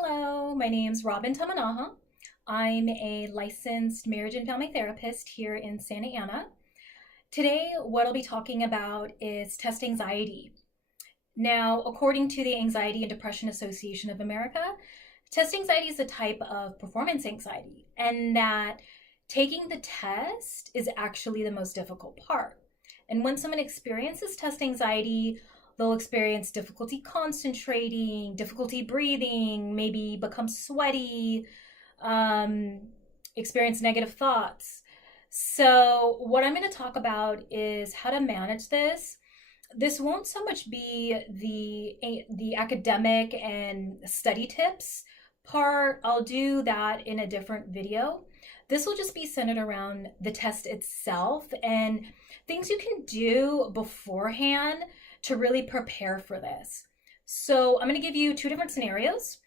Hello, my name's Robin Tamanaha. I'm a licensed marriage and family therapist here in Santa Ana. Today, what I'll be talking about is test anxiety. Now, according to the Anxiety and Depression Association of America, test anxiety is a type of performance anxiety, and that taking the test is actually the most difficult part. And when someone experiences test anxiety, they'll experience difficulty concentrating, difficulty breathing, maybe become sweaty, um, experience negative thoughts. So, what I'm going to talk about is how to manage this. This won't so much be the academic and study tips part. I'll do that in a different video. This will just be centered around the test itself and things you can do beforehand to really prepare for this. So I'm going to give you two different scenarios.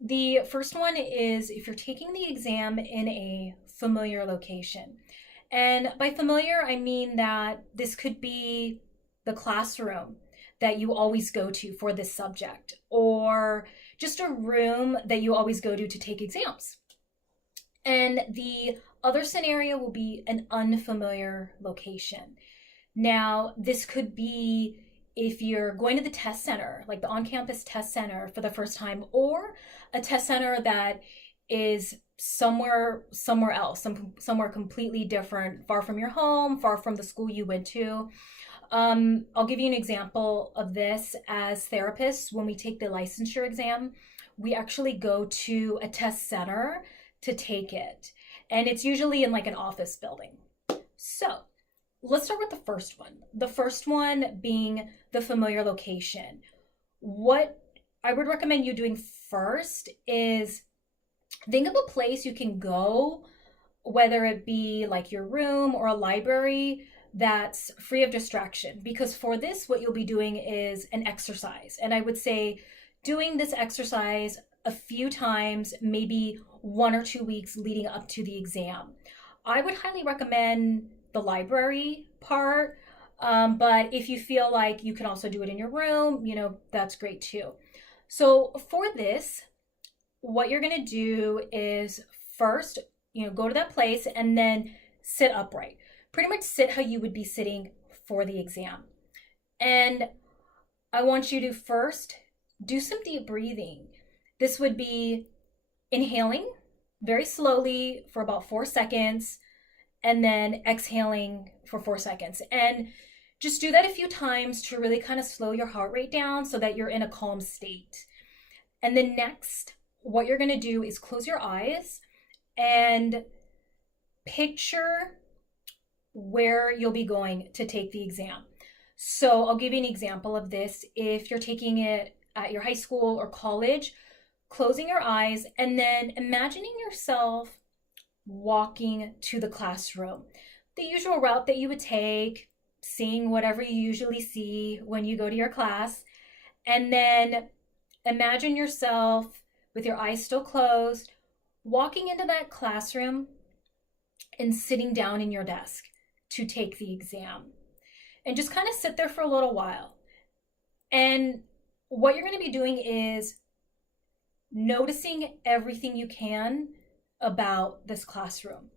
The first one is if you're taking the exam in a familiar location. And by familiar, I mean that this could be the classroom that you always go to for this subject, or just a room that you always go to take exams. And the other scenario will be an unfamiliar location. Now, this could be if you're going to the test center, like the on-campus test center for the first time, or a test center that is somewhere else, somewhere completely different, far from your home, far from the school you went to. I'll give you an example of this. As therapists, when we take the licensure exam, we actually go to a test center to take it. And it's usually in like an office building. So let's start with the first one. The first one being the familiar location. What I would recommend you doing first is think of a place you can go, whether it be like your room or a library that's free of distraction. Because for this, what you'll be doing is an exercise. And I would say doing this exercise a few times, maybe 1 or 2 weeks leading up to the exam. I would highly recommend the library part, but if you feel like you can also do it in your room, that's great too. So for this, what you're going to do is first, go to that place and then sit upright. Pretty much sit how you would be sitting for the exam. And I want you to first do some deep breathing. This would be inhaling very slowly for about 4 seconds and then exhaling for 4 seconds. And just do that a few times to really kind of slow your heart rate down so that you're in a calm state. And then next, what you're going to do is close your eyes and picture where you'll be going to take the exam. So I'll give you an example of this. If you're taking it at your high school or college, closing your eyes and then imagining yourself walking to the classroom. The usual route that you would take, seeing whatever you usually see when you go to your class, and then imagine yourself with your eyes still closed, walking into that classroom and sitting down in your desk to take the exam. And just kind of sit there for a little while. And what you're going to be doing is noticing everything you can about this classroom.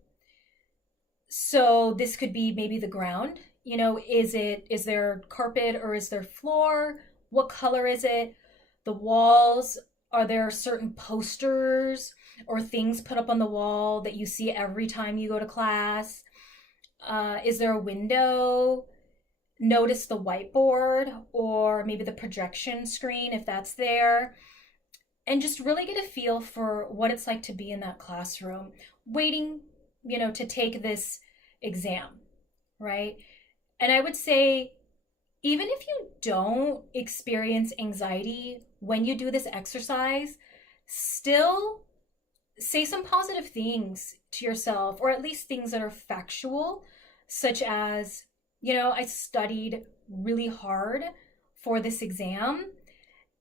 So this could be maybe the ground. Is there carpet or is there floor? What color is it? The walls, are there certain posters or things put up on the wall that you see every time you go to class? Is there a window? Notice the whiteboard or maybe the projection screen if that's there. And just really get a feel for what it's like to be in that classroom, waiting, to take this exam, right? And I would say, even if you don't experience anxiety when you do this exercise, still say some positive things to yourself, or at least things that are factual, such as, I studied really hard for this exam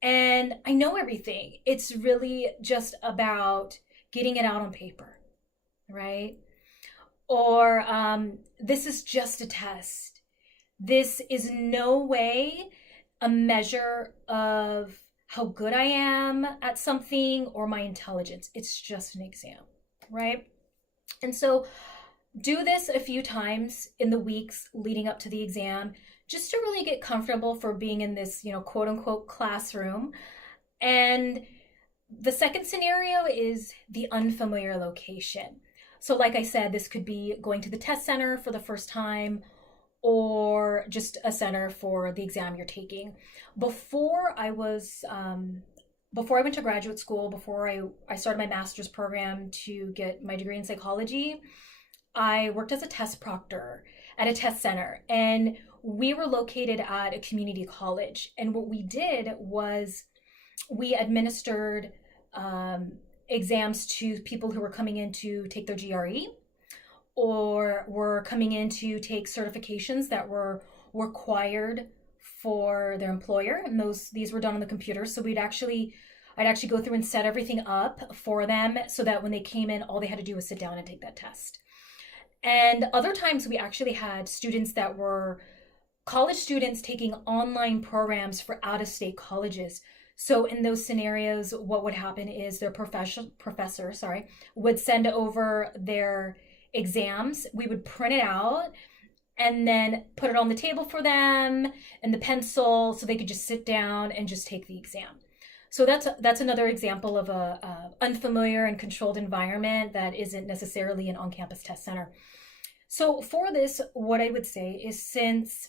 and I know everything. It's really just about getting it out on paper, right? Or this is just a test. This is no way a measure of how good I am at something or my intelligence. It's just an exam, right? And so do this a few times in the weeks leading up to the exam just to really get comfortable for being in this, quote unquote classroom. And the second scenario is the unfamiliar location. So, like I said, this could be going to the test center for the first time or just a center for the exam you're taking. Before I was, before I went to graduate school, before I started my master's program to get my degree in psychology, I worked as a test proctor at a test center, and we were located at a community college. And what we did was we administered exams to people who were coming in to take their GRE or were coming in to take certifications that were required for their employer, and these were done on the computer. So I'd actually go through and set everything up for them so that when they came in, all they had to do was sit down and take that test. And other times we actually had students that were college students taking online programs for out-of-state colleges. So in those scenarios, what would happen is their professor would send over their exams. We would print it out and then put it on the table for them and the pencil so they could just sit down and just take the exam. So that's another example of a unfamiliar and controlled environment that isn't necessarily an on-campus test center. So for this, what I would say is, since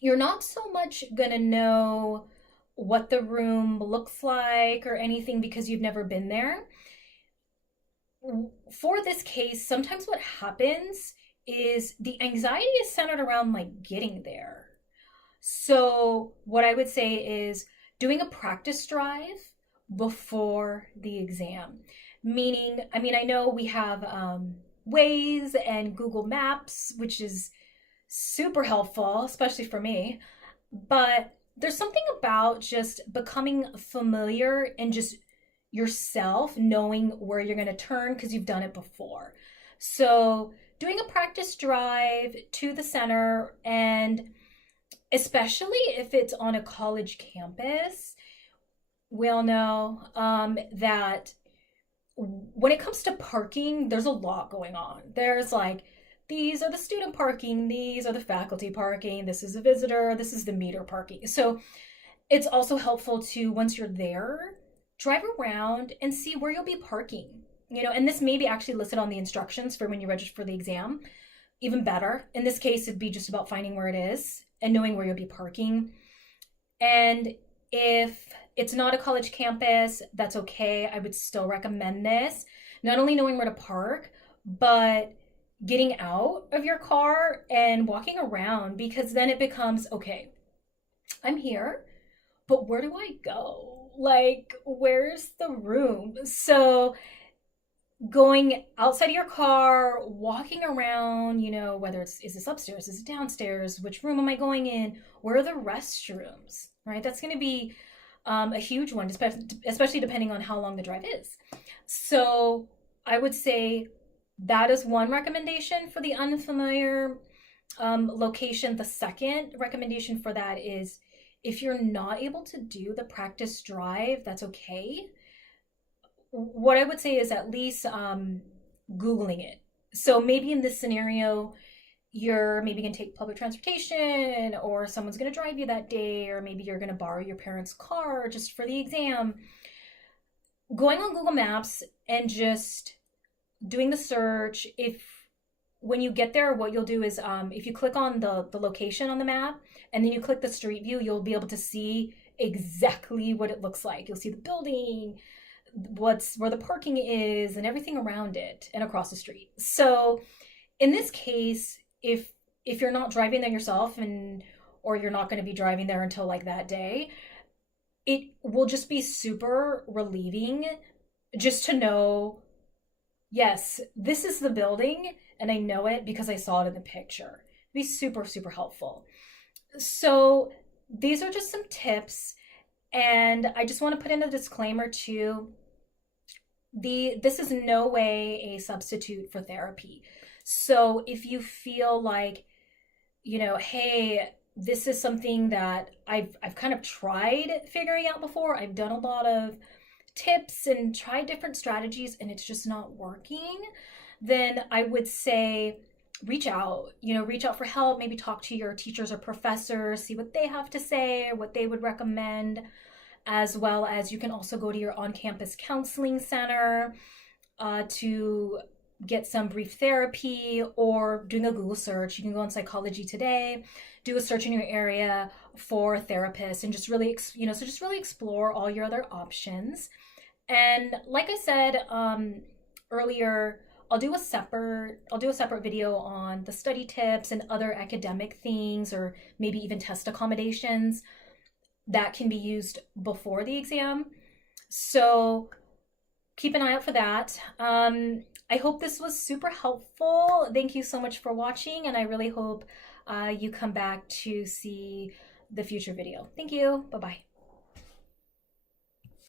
you're not so much gonna know what the room looks like or anything because you've never been there, for this case, sometimes what happens is the anxiety is centered around like getting there. So what I would say is doing a practice drive before the exam. Meaning, I know we have Waze and Google Maps, which is super helpful, especially for me. But there's something about just becoming familiar and just yourself knowing where you're going to turn because you've done it before. So doing a practice drive to the center, and especially if it's on a college campus, we all know that when it comes to parking, there's a lot going on. There's like, these are the student parking, these are the faculty parking, this is a visitor, this is the meter parking. So it's also helpful to, once you're there, drive around and see where you'll be parking. And this may be actually listed on the instructions for when you register for the exam. Even better. In this case, it'd be just about finding where it is and knowing where you'll be parking. And if it's not a college campus, that's okay. I would still recommend this. Not only knowing where to park, but getting out of your car and walking around, because then it becomes, okay, I'm here, but where do I go? Like, where's the room? So going outside of your car, walking around, whether is this upstairs, is it downstairs, which room am I going in, where are the restrooms, right? That's going to be a huge one, especially depending on how long the drive is. So I would say that is one recommendation for the unfamiliar location. The second recommendation for that is, if you're not able to do the practice drive, that's okay. What I would say is at least Googling it. So maybe in this scenario, you're maybe going to take public transportation, or someone's going to drive you that day, or maybe you're going to borrow your parents' car just for the exam. Going on Google Maps and just doing the search. When you get there, what you'll do is if you click on the location on the map and then you click the street view, you'll be able to see exactly what it looks like. You'll see the building, where the parking is, and everything around it and across the street. So in this case, if you're not driving there yourself, or you're not going to be driving there until like that day, it will just be super relieving just to know, yes, this is the building and I know it because I saw it in the picture. It'd be super, super helpful. So these are just some tips, and I just want to put in a disclaimer too. This is no way a substitute for therapy. So if you feel like, hey, this is something that I've kind of tried figuring out before. I've done a lot of tips and tried different strategies and it's just not working, then I would say reach out, reach out for help, maybe talk to your teachers or professors, see what they have to say or what they would recommend, as well as you can also go to your on-campus counseling center to get some brief therapy, or doing a Google search. You can go on Psychology Today, do a search in your area for therapists, and just really, so just really explore all your other options. And like I said earlier, I'll do a separate video on the study tips and other academic things, or maybe even test accommodations that can be used before the exam. So keep an eye out for that. I hope this was super helpful. Thank you so much for watching, and I really hope you come back to see the future video. Thank you. Bye-bye.